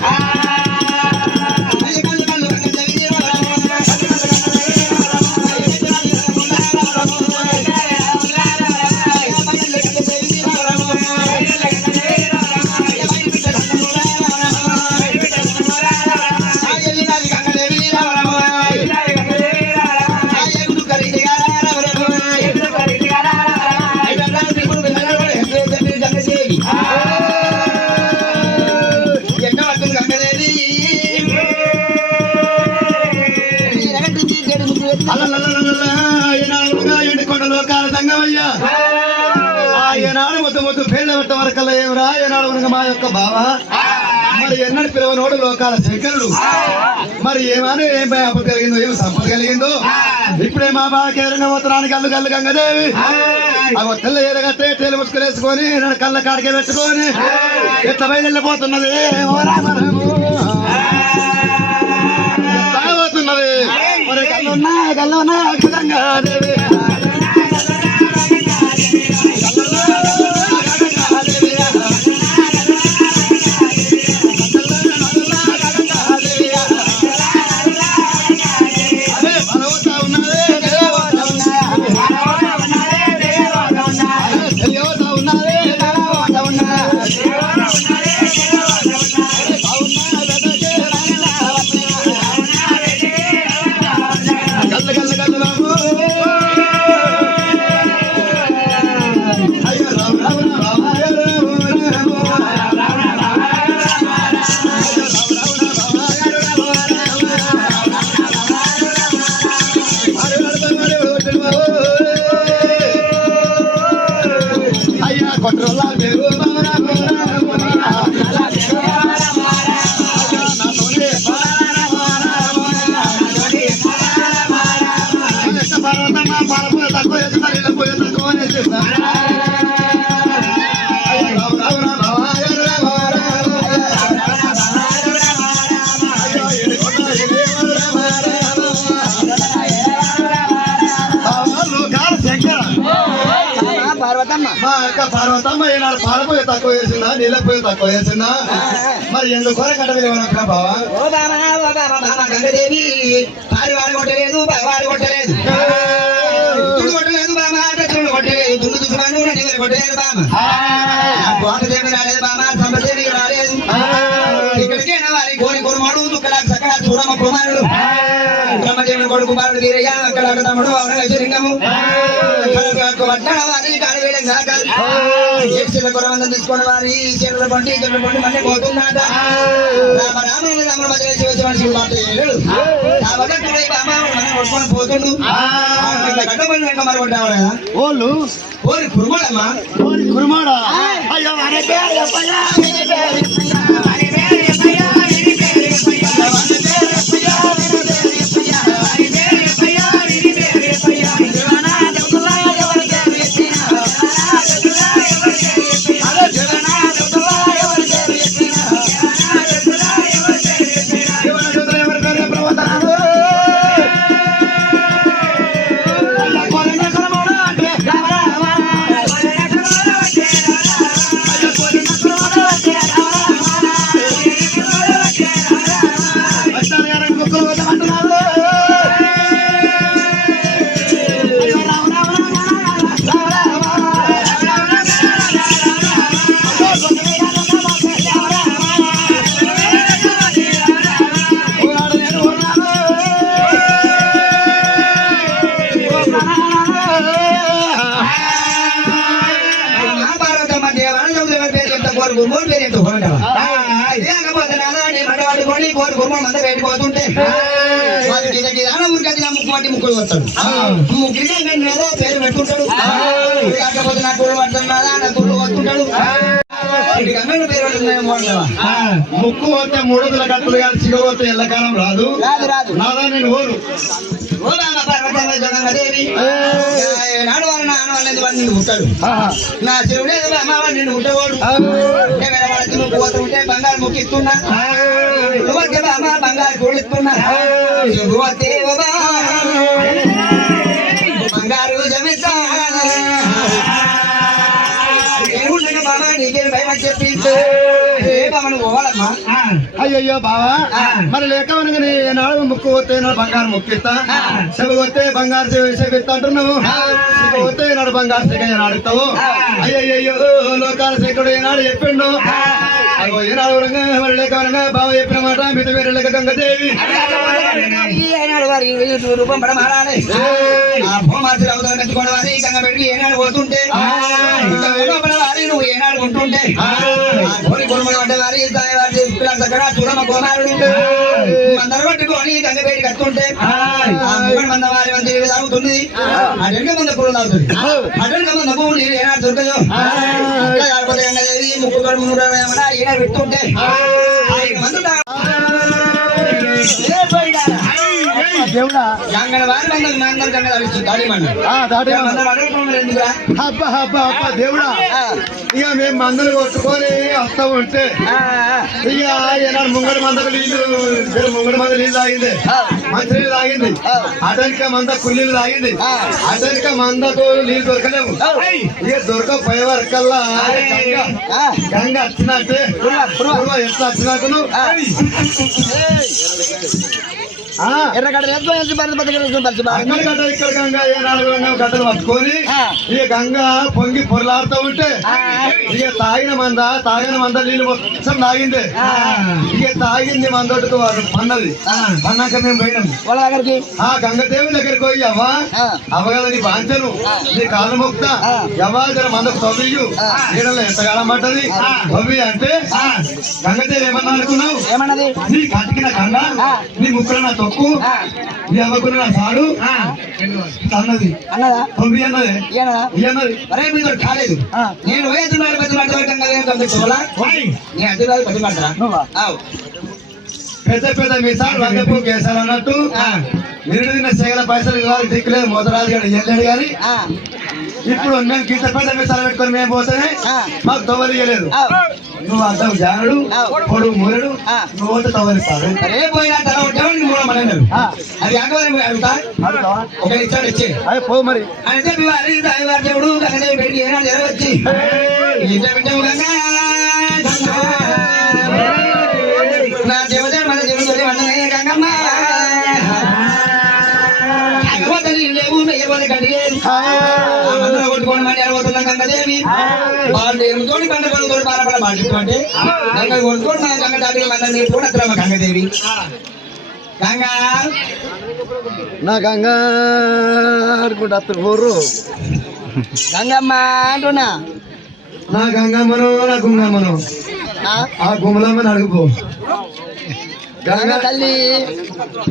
Ah! యొక్క బావ. మరి ఎన్నడు పిలవనోడు లోకాల శంకరుడు. మరి ఏమని ఏం అప్పుడు కలిగిందో ఏం సంపద కలిగిందో? ఇప్పుడే మా బావ కేరంగా పోతున్నాను అల్లు కళ్ళు గంగదేవి. ఆ తెల్ల ఏరగట్టే తేలి ముసుకులేసుకొని నన్ను కళ్ళ కాడికి పెట్టుకొని ఎట్ల బయలు వెళ్ళిపోతున్నది ఓ మరి రామ. సాగబోతున్నది మరి కళ్ళున్నా కళ్ళున్నా గంగాదేవి పార్వతమ్మ మా యొక్క పార్వతమ్మ ఈనాడు పాలపోయి తక్కువ వేసిందా నీళ్ళపోయి తక్కువ వేసిందా? మరి ఎందుకు కట్ట విలువనప్పుడు బావా గంగదేవి పారి వాడు కొట్టలేదు కొట్టలేదు. తుడు కొట్టలేదు బామా తుడు కొట్టలేదు దుండు దుసుమాను నడివేలు కొట్టలేదు బామ కోటదేవి రాలేదు బామా సంపదేవి రాలేదు. ఇక్కడికే వారి కోరి కురుమాడు దుక్కడ సకడ చూడమ కుమారుడు బ్రహ్మదేవుని కొడుకు కుమారుడు వీరయ్య అక్కడ ఒక తమ్ముడు ఔరంగలింగము పట్టణ వారి కాడవేయడం కాక ఏడ్చిన కొరవందం తీసుకుని వారి చెరువుల పండి చెరువుల పండి మళ్ళీ పోతున్నాడ రామ రామ రామ మధ్య శివ శివ శివ మాట ఏడు కాబట్టి కూడా బామ మనం కొట్టుకొని పోతుండు గడ్డపల్లి వెంట మరి కొట్టావు కదా ఓళ్ళు ఓరి కురుమడమ్మా ఓరి కురుమాడా అయ్యో అనే పేరు లేకపోతే మంద ముక్కులు వస్తాడు ముగ్గురిగా నేను ఏదో పేరు పెట్టుకుంటాడు. కాకపోతే నా కుళ్ళు పడుతున్నాడా నా కుళ్ళు వస్తుంటాడు ముక్కు పోతే మూడు వందల కట్టులు కానీ సిగపోతే ఎల్లకాలం రాదు. రాదు రాదు. నాదా నేను ఓరు. నాడు నా ఆనవాళ్ళని వాడు నిన్ను ఉంటాడు నా నిన్ను ఉంటే పోతూ ఉంటే బంగారు ముక్కిస్తున్నా ఎవరికి అమ్మ బంగారు కోళ్ళిస్తున్నా బంగారు జమిస్తా ఏముండగా భయం అయ్యయ్యో బావా. మరి లేక మనకి ఏనాడు ముక్కు పోతే నాడు బంగారం ముక్కిస్తా. చెవి పోతే బంగారు చెవి చెవిస్తా అంటున్నావు పోతే నాడు బంగారు చెక్క ఏనాడు ఇస్తావు. ఆ. అయ్యయ్యో లోకాల శేఖరుడు ఏనాడు చెప్పిండు. అగో ఏనాడు మరి లేక బావ చెప్పిన మాట మిత వేరే లేక గంగదేవి రూపం పడమాడాలి ఆ. భూమార్చులు అవతల మెచ్చుకోవడం వారి గంగ పెట్టి ఏనాడు పోతుంటే. నువ్వు ఏనాడు ఉంటుంటే మందరు పట్టుకొని గంగ పెట్టి కట్టుకుంటే. ఆ. ముగ్గురు మంద వారి మంది తాగుతుంది. అటెనక మంద పూలు తాగుతుంది. మంద ఏనాడు దొరకదు. గంగదేవి ముక్కు కడుపు ఏనాడు పెట్టుకుంటే. ఐదు మంది దేవుడా? అబ్బా అబ్బా అబ్బా దేవుడా. ఆ, ఇక మేము మందులు కొట్టుకొని వస్తా ఉంటే ఇక ఏనాడు ముంగడి మందకు నీళ్ళు ముంగడి మంద నీళ్ళు తాగింది. మంచి నీళ్ళు తాగింది. అటనిక మంద కుళ్ళీలు తాగింది. అటనిక మందకు నీళ్ళు దొరకలేవు. ఆ. ఇక దొరకపోయే వరకల్లా గంగ. వచ్చినట్టే ఎట్లా వచ్చినట్టును ఎర్రగడ్డ వేసుకొని ఇక్కడ గంగ ఏ నాలుగు గంగ గడ్డలు పట్టుకొని ఆ. ఇక గంగ పొంగి పొరలాడుతూ ఉంటే. ఇక తాగిన మంద తాగిన మంద నీళ్ళు మొత్తం తాగింది. ఇక తాగింది మందొట్టుకు వాడు పన్నది. పన్నాక మేము పోయినాం వాళ్ళ దగ్గరికి ఆ గంగదేవి దగ్గరికి పోయి అవ్వా. అవ్వగల నీ బాంచను. నీ కాళ్ళు మొక్తా. ఎవ్వా జర మందకు తవ్వియు ఆ. ఈడలో ఎంతకాలం పడ్డది. తవ్వి అంటే. గంగదేవి ఏమన్నా అనుకున్నావు ఏమన్నది నీ కంటికి నా ఆ. నీ ముక్కులో నా నీ అవ్వకున్న నా సాడు. అన్నది. అన్నదా? తొవ్వి అన్నది. అన్నది అరే మీతో కాలేదు. నేను వేస్తున్నాడు పెద్ద మాట నేను అర్థం పెద్ద మాట? పెద్ద పెద్ద మీసాలు రంగపు కేసాలు అన్నట్టు. నిరుడు తిన్న సేగల పైసలు ఇవ్వాలి దిక్కులేదు మొదరాజు గారు వెళ్ళాడు కానీ ఇప్పుడు మేము గింత పెద్ద మీసాలు పెట్టుకొని మేము పోతేనే. మాకు తవ్వలు ఇవ్వలేదు నువ్వు అంత జానుడు ఆ. పొడుగు మూలడు. నువ్వు పోతే తవ్వలిస్తాడు అరే పోయినా తల ఉంటావు మూడు మన్నారు అది అడుగుతా ఒక ఇచ్చాడు ఇచ్చే. అదే పో మరి. అని చెప్పి వారి దైవారి దేవుడు గంగదేవి పెట్టి ఏనాడు జరగచ్చి. ఇంట బిడ్డవు గంగా గంగదేవి గంగ కొట్టుకొని మన గంగ దాటి మన పూర్ణత్రమ గంగదేవి. గంగా. నా గంగా అనుకుంటా పోర్రు గంగమ్మ అంటున్నా. నా గంగమ్మను నా గుంగమ్మను ఆ? ఆ గుమ్మలమ్మని అడుగుపో గంగ తల్లి.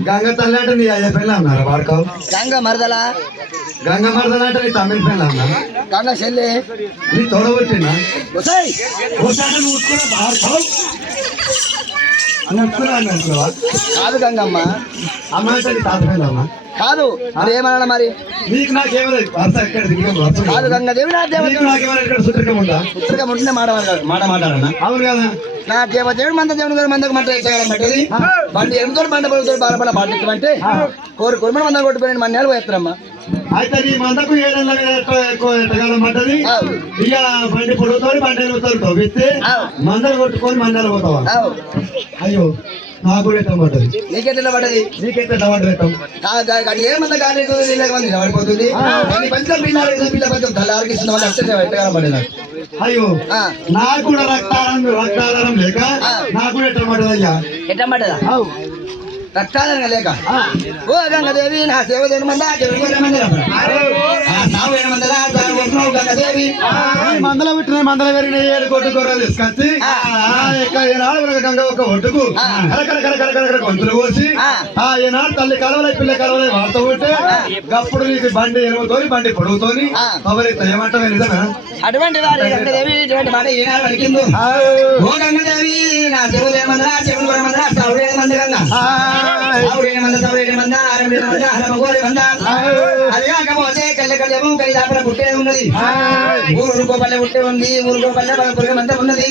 గంగ తల్లి అంటే నీ అయ్య పిల్ల అన్నారు వాడుకోవు గంగ మరదల? గంగ మరదలు అంటే నీ తమిళ పిల్ల అన్నారు? గంగ చెల్లి. నీ తోడబుట్టినా? నువ్వు కాదు గంగమ్మ. అంటే కాదు మరి ఏమన్నా మరి? నీకు కాదు గంగ దేవి నా సుత్రికం ఉందా? మాట మాట్లాడు- మాట మాట్లాడన్నా అవును కదా. నా మంద దేవుడు గారు మందకు మంట బండి ఎరుముతో బండ పడుతుంది బాలపడ పాటించమంటే కోరి కోరి మంద కొట్టుకుని మన నెల పోయేస్తారమ్మా. అయితే నీ మందకు ఏడేళ్ళ మీద ఎక్కువ ఎట్టగలం పడ్డది. ఇక బండి పొడుగుతాడు బండి ఎరుగుతాడు అవు. మందలు కొట్టుకొని మండలు పోతావా. అయ్యో నాకు కూడా పడ్డది నీకెట్లా పడ్డది నీకైతే టమాటా ఎట్టం కా- కా- కాదు ఏ మంద కాలేదు నీ పంచం పిల్లలు పిల్ల పంచం వాళ్ళు ఎట్టగలం. అయ్యో. నాకు కూడా రక్తారం రక్తాధారం లేక. నాకు కూడా ఎట్టం పడ్డది అయ్యా ఎట్టం పడ్డదా అవు లేక ఓ గంగదేవి నా సేవ జన్మందా మందలా పుట్టిన మందల పెరిగిన ఏడు కొట్టు గొర్రెలు తీసుకొచ్చి ఒక గంగ ఒక ఒడ్డుకు ఆ. కరకర కరకర కరకర గొంతులు పోసి ఆ. ఈనాడు తల్లి కలవలై పిల్ల కలవలై వాడుతూ ఉంటే గప్పుడు నీకు బండి ఎనుగుతోని బండి పొడుగుతోని ఆ. ఎవరైతే ఏమంటావే నిజమే అటువంటి వారి గంగదేవి ఇటువంటి మాట ఈనాడు పలికిందు ఓ గంగదేవి నా చెవులు ఏమందరా చెవులు కూడా మందరా సాగు ఏడు మంది గంగ ఆ. ఆవుడైన మంద సౌడైన మంద ఆరమైన మంద హరమగోరి మంద. అది కాకపోతే కళ్ళ కళ్ళము కలి దాపల పుట్టే ఉన్నది. ఊరుకో పల్లె పుట్టే ఉంది. ఊరుకో పల్లె పురుగ మంద ఉన్నది.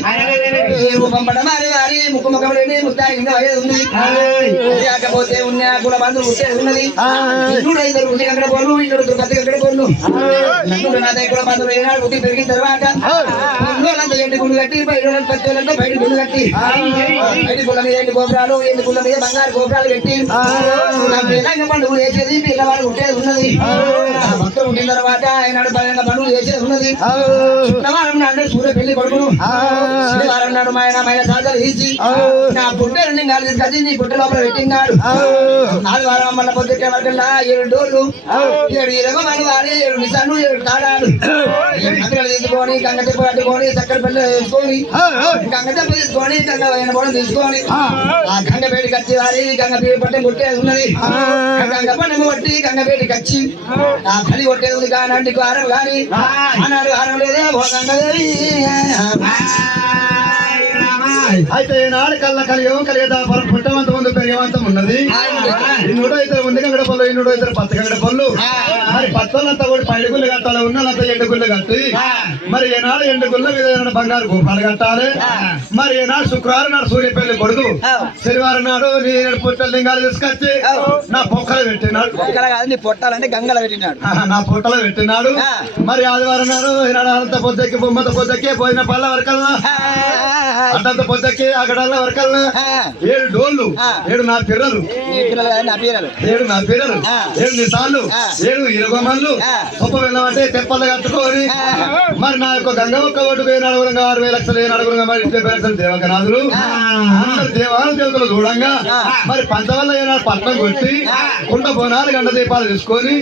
పంపడ మారి వారి ముక్కు ముఖం లేని ముత్తాయి ఉంది. అది కాకపోతే ఉన్న కుల బంధువు పుట్టే ఉన్నది. ఇల్లు ఇద్దరు ఉండి అక్కడ పోను ఇల్లు పత్తి అక్కడ పోను నన్ను నా దగ్గర బంధువులు ఏనాడు పుట్టి పెరిగిన తర్వాత ఊళ్ళంతా ఎండి గుళ్ళు కట్టి బయట వాళ్ళంతా పత్తి వాళ్ళంతా బయట గుళ్ళు కట్టి. బయట గుళ్ళ మీద ఎండి గోపురాలు ఎండి గుళ్ళ మీద బంగారు గోపురాలు పెట్టి వేసేది పిల్లవాడు ఉండేది ఉన్నది. భక్తులు ఉండిన తర్వాత ఆయనాడు బలంగా పండుగ చేసేది ఉన్నది. శుక్రవారం నాడు సూర్య పెళ్ళి కొడుకును. శనివారం నాడు మా ఆయన మైన సాధలు తీసి నా పుట్టే రెండు గాలి తీసుకొచ్చి నీ పుట్ట లోపల పెట్టినాడు నాలుగు వారం మళ్ళీ పొద్దుకే వరకల్లా ఏడు డోర్లు ఏడు ఇరవై మంది వారి ఏడు నిశాను ఏడు తాడాలు గంగలు తీసుకొని చెప్ప కట్టుకొని చక్కెర పిల్ల వేసుకొని చెప్ప తీసుకొని గంగ అయిన పొలం తీసుకొని ఆ. గంగ పేటికి వచ్చి వారి గంగ పేరు పట్టం కొట్టేది ఉన్నది. గంగ పండుగ కొట్టి గంగ పేటికి వచ్చి ఆ పని కొట్టేది ఉంది కానండి ఆరం కానీ ఆనాడు ఆరం లేదే గంగదేవి అయితే ఈనాడు కళ్ళ కలియం కలిగేదాపరం పుట్టవంతం ఉంది పెరిగవంతం ఉన్నది. ఈ నూట ఇద్దరు ఉంది కంగడ పళ్ళు ఈ నూట ఇద్దరు పచ్చ కంగడ పళ్ళు. మరి పచ్చలంతా కూడా పైడుగుళ్ళు కట్టాలి ఉన్నదంతా ఎండుగుళ్ళు కట్టి. మరి ఈనాడు ఎండుగుళ్ళ మీద ఏనాడు బంగారు గోపాలు కట్టాలి. మరి ఈనాడు శుక్రవారం నాడు సూర్యపల్లి కొడుకు. శనివారం నాడు నేను పుట్ట లింగాలు తీసుకొచ్చి నా పొక్కలు పెట్టినాడు. ఇక్కడ కాదు నీ పొట్టాలంటే గంగల పెట్టినాడు. నా పొట్టలో పెట్టినాడు. మరి ఆదివారం నాడు ఈనాడు అంత పొద్దెక్కి బొమ్మత పొద్దెక్కి పోయిన పళ్ళ వరకల్లా అడ్డంత పొద్దెక్కి అక్కడల్ల వరకల్లా ఏడు డోళ్ళు ఏడు నా పిల్లలు కాదు నా పిల్లలు? ఏడు నా ఆ. ఏడు. ఏడు ఇరగమల్లు. గొప్ప వెళ్ళమంటే తెప్పలు కట్టుకొని మరి నా యొక్క గంగమ్మ ఒక్కటి పోయి నలుగురంగా ఆరు వేల లక్షలు ఏ నలుగురంగా మరి ఇద్దరు లక్షలు దేవకనాథులు. అందరు దేవాలయ దేవతలు చూడంగా మరి పంచవల్ల ఏనాడు పట్నం కొట్టి కుండ బోనాలు గంట దీపాలు తీసుకొని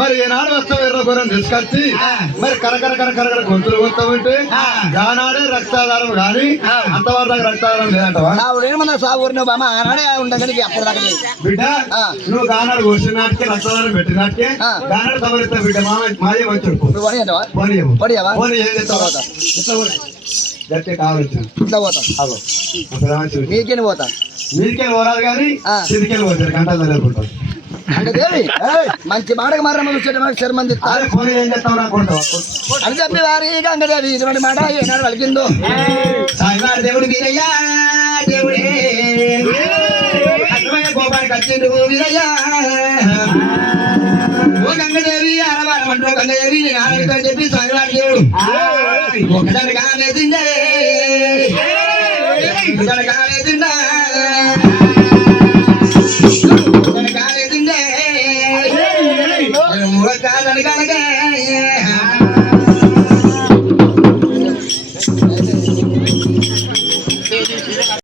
మరి ఏనాడు వస్తాం ఎర్ర గుర్రం తీసుకొచ్చి మరి కరకర కరకర గొంతులు కొత్త ఉంటే గానాడే రక్తాధారం గాని అంతవరకు దాకా రక్తాధారం లేదంటవా? సావుడు ఏమన్నా సావుడు బామ్మ ఆనాడే ఉండగలిగి అప్పుడు దాకా లేదు. బిడ్డ ఆ. నువ్వు గానాడు కోసిన నాటికే రక్తదానం పెట్టినాటికే ఆ. గానాడు తమరిస్తా బిడ్డ మా మాదే మంచుడు. నువ్వు పని అంటావా? పోనీ పడియావా పోనీ ఏం చేస్తావు? ఇట్లా పోనీ. గట్టిగా కావాల్సిన. ఇట్లా పోతా. మీకేని మీదికెళ్ళి పోరాదు కానీ. సిరికెళ్ళి పోతారు? గంటలు అంటే దేవి మంచి మాటకు మారమ్మ వచ్చేట శర్మంది అని చెప్పి వారి గంగదేవి ఇటువంటి మాట ఏనాడు పలికిందో. సాయివారి దేవుడు వీరయ్యా దేవుడే. అన్నమయ్య గోపానికి వచ్చిండు వీరయ్యా. ఓ గంగదేవి ఆడవారం అంటూ గంగదేవి నేను చెప్పి సాయివారి దేవుడు. ఒకదాని కాలేసిందే. ఒకదాని కాలేసిందే